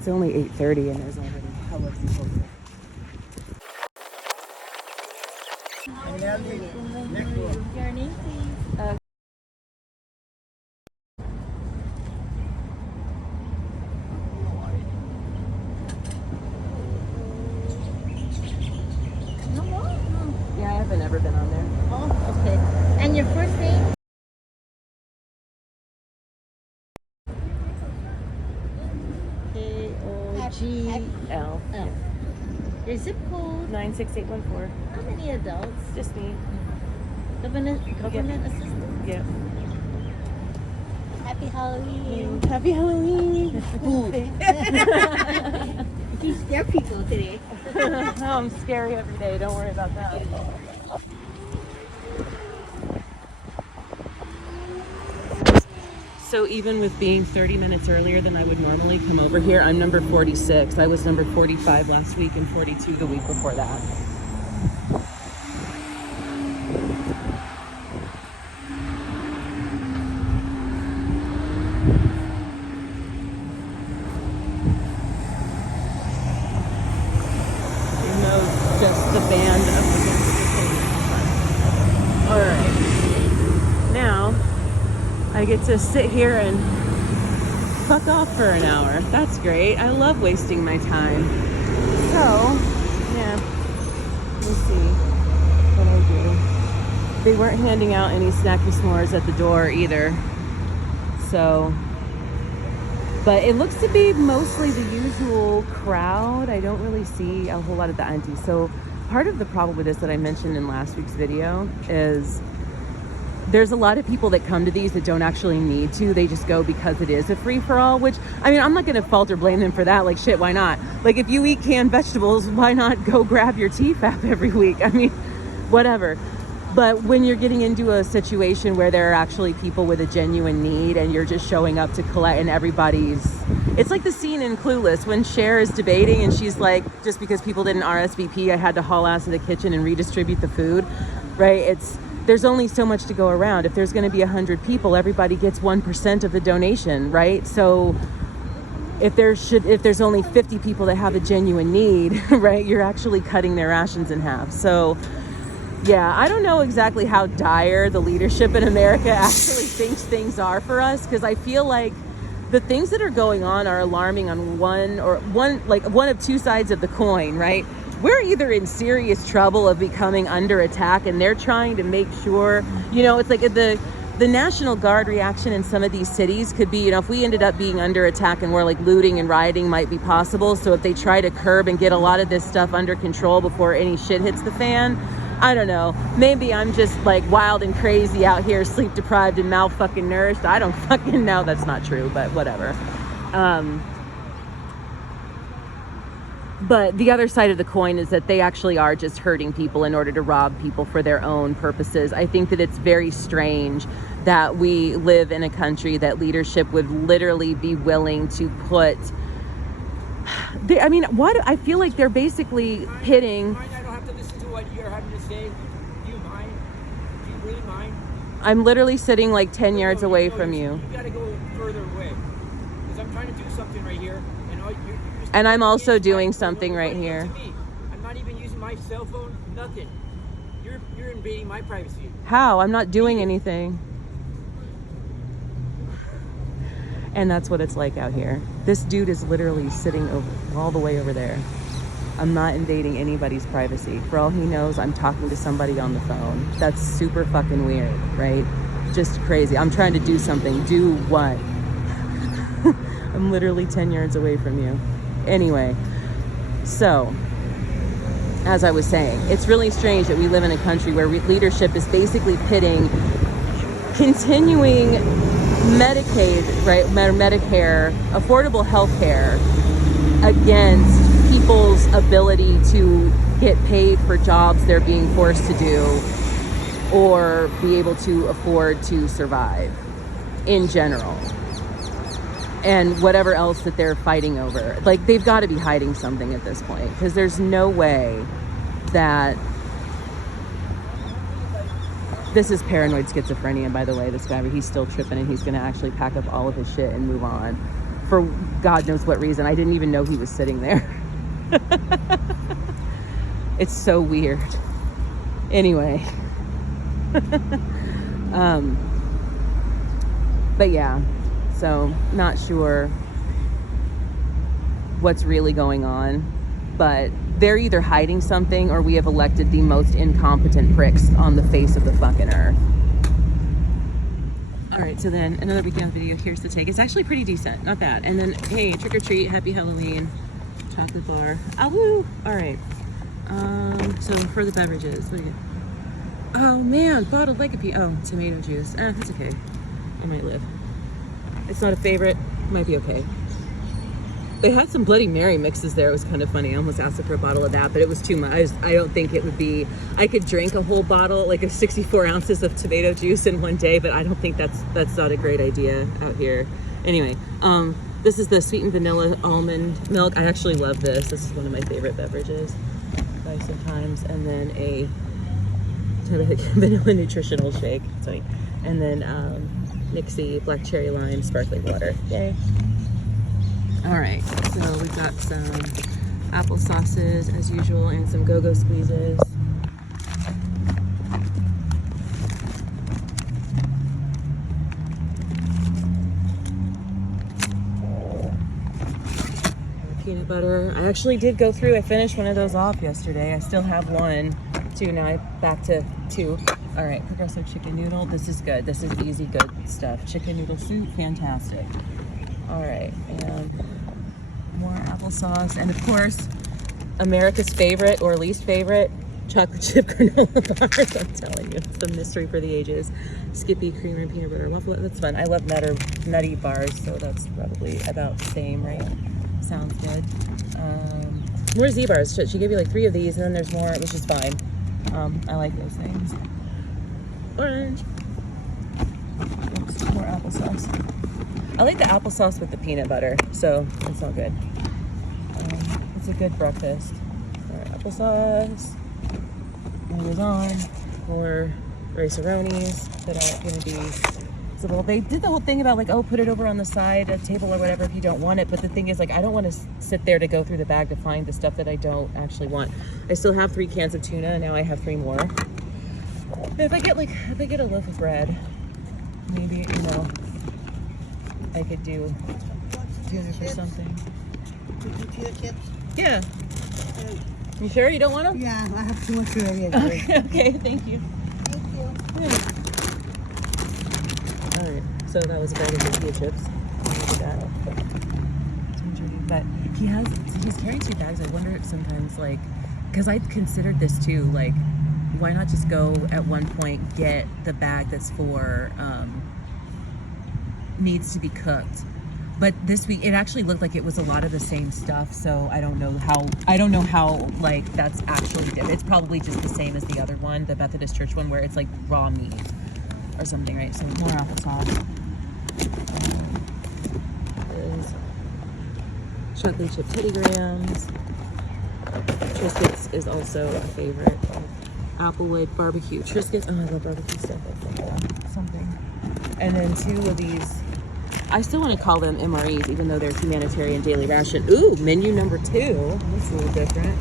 It's only 8:30 and there's already hella people here. Your name, please. No more? Yeah, I haven't ever been on there. Oh, okay. And your first name? KOGL. Oh. Your zip code? 96814. How many adults? Just me. Government assistant? Yep. Happy Halloween. Happy Halloween. You scare people today. Oh, I'm scary every day. Don't worry about that. So even with being 30 minutes earlier than I would normally come over here, I'm number 46. I was number 45 last week and 42 the week before that. You know, just the band of the All right. Now I get to sit here and fuck off for an hour. That's great. I love wasting my time. So, yeah. Let me see what I do. They weren't handing out any snacky s'mores at the door either. So, but it looks to be mostly the usual crowd. I don't really see a whole lot of the aunties. So part of the problem with this that I mentioned in last week's video is there's a lot of people that come to these that don't actually need to. They just go because it is a free-for-all, which, I mean, I'm not going to fault or blame them for that. Like, shit, why not? Like, if you eat canned vegetables, why not go grab your TFAP every week? I mean, whatever. But when you're getting into a situation where there are actually people with a genuine need and you're just showing up to collect and it's like the scene in Clueless when Cher is debating and she's like, just because people didn't RSVP, I had to haul ass to the kitchen and redistribute the food, right? There's only so much to go around. If there's going to be 100 people, everybody gets 1% of the donation, right? So if there's only 50 people that have a genuine need, right, you're actually cutting their rations in half. So yeah, I don't know exactly how dire the leadership in America actually thinks things are for us, because I feel like the things that are going on are alarming on one of two sides of the coin, right? We're either in serious trouble of becoming under attack and they're trying to make sure, you know, it's like the National Guard reaction in some of these cities could be, you know, if we ended up being under attack and where like looting and rioting might be possible. So if they try to curb and get a lot of this stuff under control before any shit hits the fan, I don't know. Maybe I'm just like wild and crazy out here, sleep deprived and fucking nourished. I don't fucking know. That's not true, but whatever. But the other side of the coin is that they actually are just hurting people in order to rob people for their own purposes. I think that it's very strange that we live in a country that leadership would literally be willing to put... I feel like they're basically pitting... I don't have to listen to what you're having to say. Do you mind? Do you really mind? I'm literally sitting like 10 yards away from you. You gotta go further away. Because I'm trying to do something right here. And I'm also doing something right here. I'm not even using my cell phone, nothing. You're invading my privacy. How? I'm not doing anything. And that's what it's like out here. This dude is literally sitting all the way over there. I'm not invading anybody's privacy. For all he knows, I'm talking to somebody on the phone. That's super fucking weird, right? Just crazy. I'm trying to do something. Do what? I'm literally 10 yards away from you. Anyway, so as I was saying, it's really strange that we live in a country where leadership is basically pitting continuing Medicaid, right, Medicare, affordable health care against people's ability to get paid for jobs they're being forced to do or be able to afford to survive in general. And whatever else that they're fighting over. Like, they've got to be hiding something at this point, because there's no way that... This is paranoid schizophrenia, by the way, this guy, but he's still tripping and he's going to actually pack up all of his shit and move on. for God knows what reason. I didn't even know he was sitting there. It's so weird. Anyway. But yeah, so not sure what's really going on, but they're either hiding something or we have elected the most incompetent pricks on the face of the fucking earth. All right, so then another weekend video. Here's the take. It's actually pretty decent, not bad. And then, hey, trick or treat, happy Halloween, chocolate bar. Ah, woo! All right. So for the beverages, what do you get? Oh man, bottled Lycopene. Oh, tomato juice. That's okay. It might live. It's not a favorite. Might be okay. They had some Bloody Mary mixes there. It was kind of funny. I almost asked for a bottle of that, but it was too much. I don't think it would be. I could drink a whole bottle, like a 64 ounces of tomato juice in one day, but I don't think that's not a great idea out here. Anyway, this is the sweetened vanilla almond milk. I actually love this. This is one of my favorite beverages. Buy sometimes, and then a vanilla nutritional shake. Sorry, and then Nixie black cherry lime sparkling water. Yay! All right, so we've got some apple sauces as usual and some go-go squeezes. Peanut butter. I actually did go through. I finished one of those off yesterday. I still have one, two. Now I'm back to two. All right, Progresso chicken noodle. This is good. This is easy, good stuff. Chicken noodle soup, fantastic. All right, and more applesauce, and of course, America's favorite or least favorite, chocolate chip granola bars. I'm telling you, it's a mystery for the ages. Skippy creamer and peanut butter waffle. That's fun. I love nutty bars, so that's probably about the same, right? Sounds good. More Z-bars. She gave you like 3 of these, and then there's more, which is fine. I like those things. Orange. Oops, more applesauce. I like the applesauce with the peanut butter, so it's all good. It's a good breakfast. All right, applesauce. And it goes on. More rice-a-ronis that aren't going to be. So, well, they did the whole thing about like, oh, put it over on the side of the table or whatever if you don't want it. But the thing is, like, I don't want to sit there to go through the bag to find the stuff that I don't actually want. I still have 3 cans of tuna, and now I have 3 more. If I get a loaf of bread, maybe, you know, I could do tuna for something. Yeah. You sure you don't want them? Yeah, I have too much already. Okay, thank you. Thank you. Yeah. All right, so that was a bag of tortilla chips. But he's carrying 2 bags. I wonder if sometimes, like, because I considered this too, like, why not just go at one point get the bag that's for needs to be cooked. But this week it actually looked like it was a lot of the same stuff, so I don't know how like that's actually different. It's probably just the same as the other one, the Methodist Church one, where it's like raw meat or something, right? So more applesauce. Chocolate chip Teddy Grahams. Triscuits is also a favorite. Applewood barbecue Triscuits. Oh, I love barbecue stuff. That's like something. And then 2 of these. I still want to call them MREs, even though they're humanitarian daily ration. Ooh, menu number 2. That's a little different.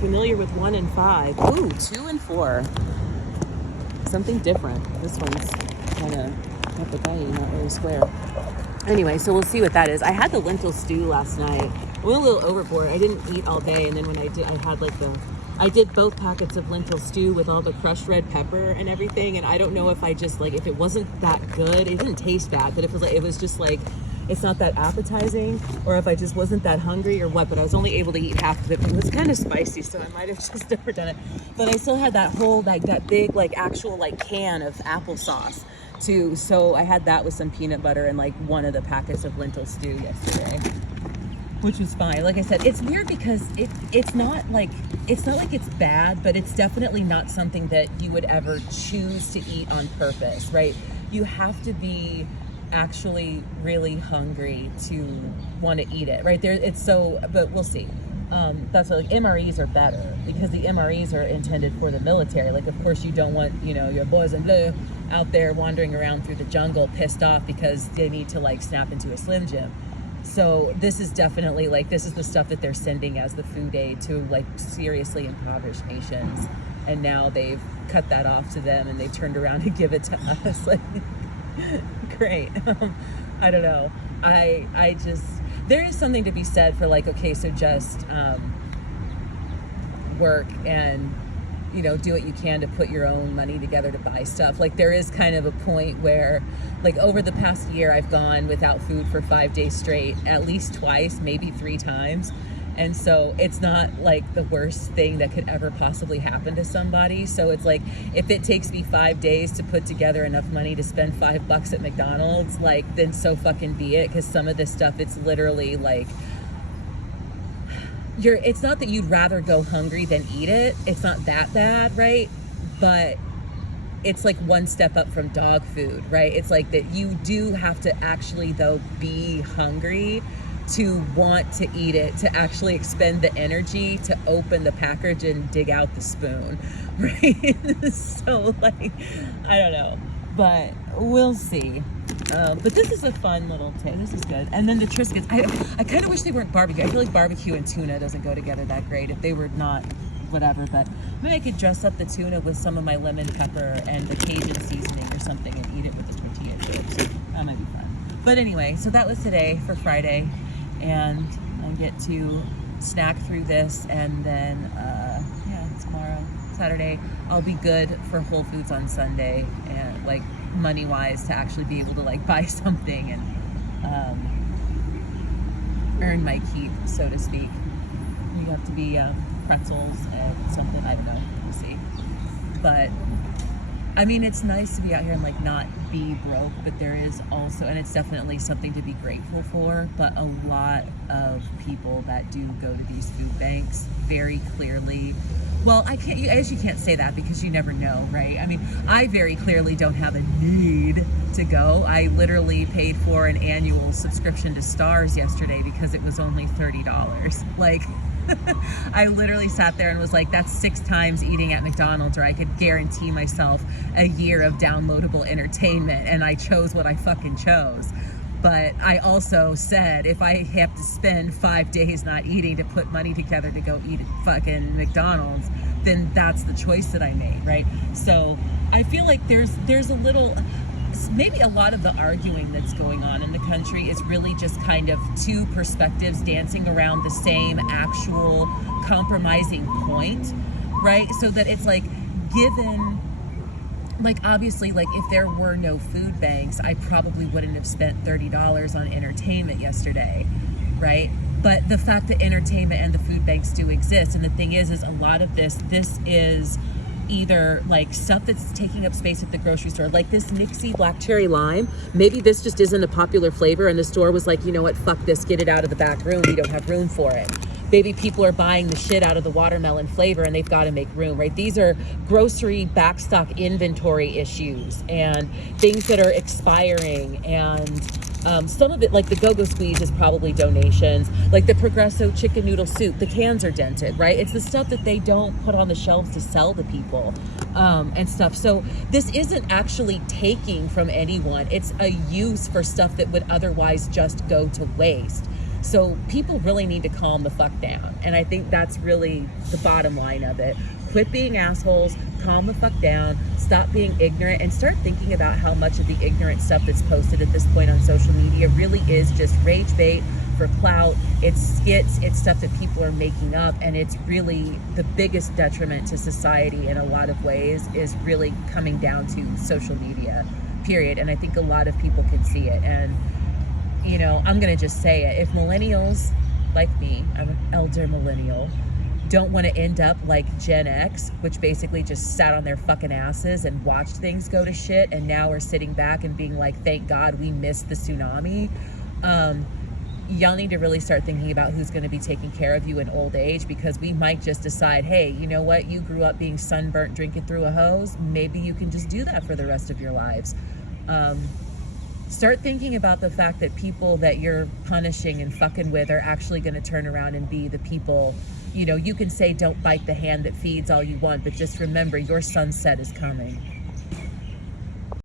Familiar with 1 and 5. Ooh, 2 and 4. Something different. This one's kind of papagayi, not really square. Anyway, so we'll see what that is. I had the lentil stew last night. I went a little overboard. I didn't eat all day, and then when I did, I did both packets of lentil stew with all the crushed red pepper and everything, and I don't know if I just, like, if it wasn't that good, it didn't taste bad, but it was just like, it's not that appetizing, or if I just wasn't that hungry or what, but I was only able to eat half of it. It was kind of spicy, so I might have just overdone it. But I still had that whole, like, that big, like, actual, like, can of applesauce too, so I had that with some peanut butter and, like, 1 of the packets of lentil stew yesterday, which was fine. Like I said, it's weird because it's not like it's bad, but it's definitely not something that you would ever choose to eat on purpose, right? You have to be actually really hungry to want to eat it, right? But we'll see. That's why, like, MREs are better because the MREs are intended for the military. Like, of course, you don't want, you know, your boys in blue out there wandering around through the jungle pissed off because they need to, like, snap into a Slim Jim. So this is definitely like, this is the stuff that they're sending as the food aid to like seriously impoverished nations. And now they've cut that off to them and they've turned around to give it to us. Like, great. I don't know. I just, there is something to be said for like, okay, so just work and, you know, do what you can to put your own money together to buy stuff. Like there is kind of a point where like over the past year, I've gone without food for 5 days straight, at least twice, maybe 3 times. And so it's not like the worst thing that could ever possibly happen to somebody. So it's like, if it takes me 5 days to put together enough money to spend $5 at McDonald's, like then so fucking be it. Cause some of this stuff, it's literally like, it's not that you'd rather go hungry than eat it. It's not that bad, right? But it's like one step up from dog food, right? It's like that you do have to actually though be hungry to want to eat it, to actually expend the energy to open the package and dig out the spoon, right? So like, I don't know, but we'll see. But this is a fun little tip. This is good. And then the Triscuits, I kind of wish they weren't barbecue. I feel like barbecue and tuna doesn't go together that great. If they were not, whatever, but maybe I could dress up the tuna with some of my lemon pepper and the Cajun seasoning or something and eat it with the tortilla chips. That might be fun. But anyway, so that was today for Friday. And I get to snack through this, and then tomorrow, Saturday, I'll be good for Whole Foods on Sunday, and like money wise to actually be able to like buy something and earn my keep, so to speak. You have to be pretzels and something, I don't know, we'll see. But I mean, it's nice to be out here and like not be broke, but there is also, and it's definitely something to be grateful for, but a lot of people that do go to these food banks very clearly, well, I can't say that because you never know, right? I mean, I very clearly don't have a need to go. I literally paid for an annual subscription to Stars yesterday because it was only $30. Like, I literally sat there and was like, that's 6 times eating at McDonald's, or I could guarantee myself a year of downloadable entertainment, and I chose what I fucking chose. But I also said, if I have to spend 5 days not eating to put money together to go eat at fucking McDonald's, then that's the choice that I made, right? So I feel like there's a little, maybe a lot of the arguing that's going on in the country is really just kind of 2 perspectives dancing around the same actual compromising point, right? So that it's like, given, like obviously, like if there were no food banks, I probably wouldn't have spent $30 on entertainment yesterday, right? But the fact that entertainment and the food banks do exist, and the thing is a lot of this is either like stuff that's taking up space at the grocery store, like this Nixie black cherry lime. Maybe this just isn't a popular flavor and the store was like, you know what, fuck this, get it out of the back room, we don't have room for it. Maybe people are buying the shit out of the watermelon flavor and they've got to make room, right? These are grocery backstock inventory issues and things that are expiring, and some of it, like the Go-Go Squeeze, is probably donations. Like the Progresso chicken noodle soup, the cans are dented, right? It's the stuff that they don't put on the shelves to sell to people, and stuff. So this isn't actually taking from anyone. It's a use for stuff that would otherwise just go to waste. So people really need to calm the fuck down. And I think that's really the bottom line of it. Quit being assholes, calm the fuck down, stop being ignorant, and start thinking about how much of the ignorant stuff that's posted at this point on social media really is just rage bait for clout. It's skits, it's stuff that people are making up, and it's really the biggest detriment to society in a lot of ways is really coming down to social media, period. And I think a lot of people can see it. And you know, I'm going to just say it. If millennials like me, I'm an elder millennial, don't want to end up like Gen X, which basically just sat on their fucking asses and watched things go to shit, and now are sitting back and being like, thank God we missed the tsunami. Y'all need to really start thinking about who's going to be taking care of you in old age, because we might just decide, hey, you know what? You grew up being sunburnt, drinking through a hose. Maybe you can just do that for the rest of your lives. Start thinking about the fact that people that you're punishing and fucking with are actually going to turn around and be the people. You know, you can say don't bite the hand that feeds all you want, but just remember your sunset is coming.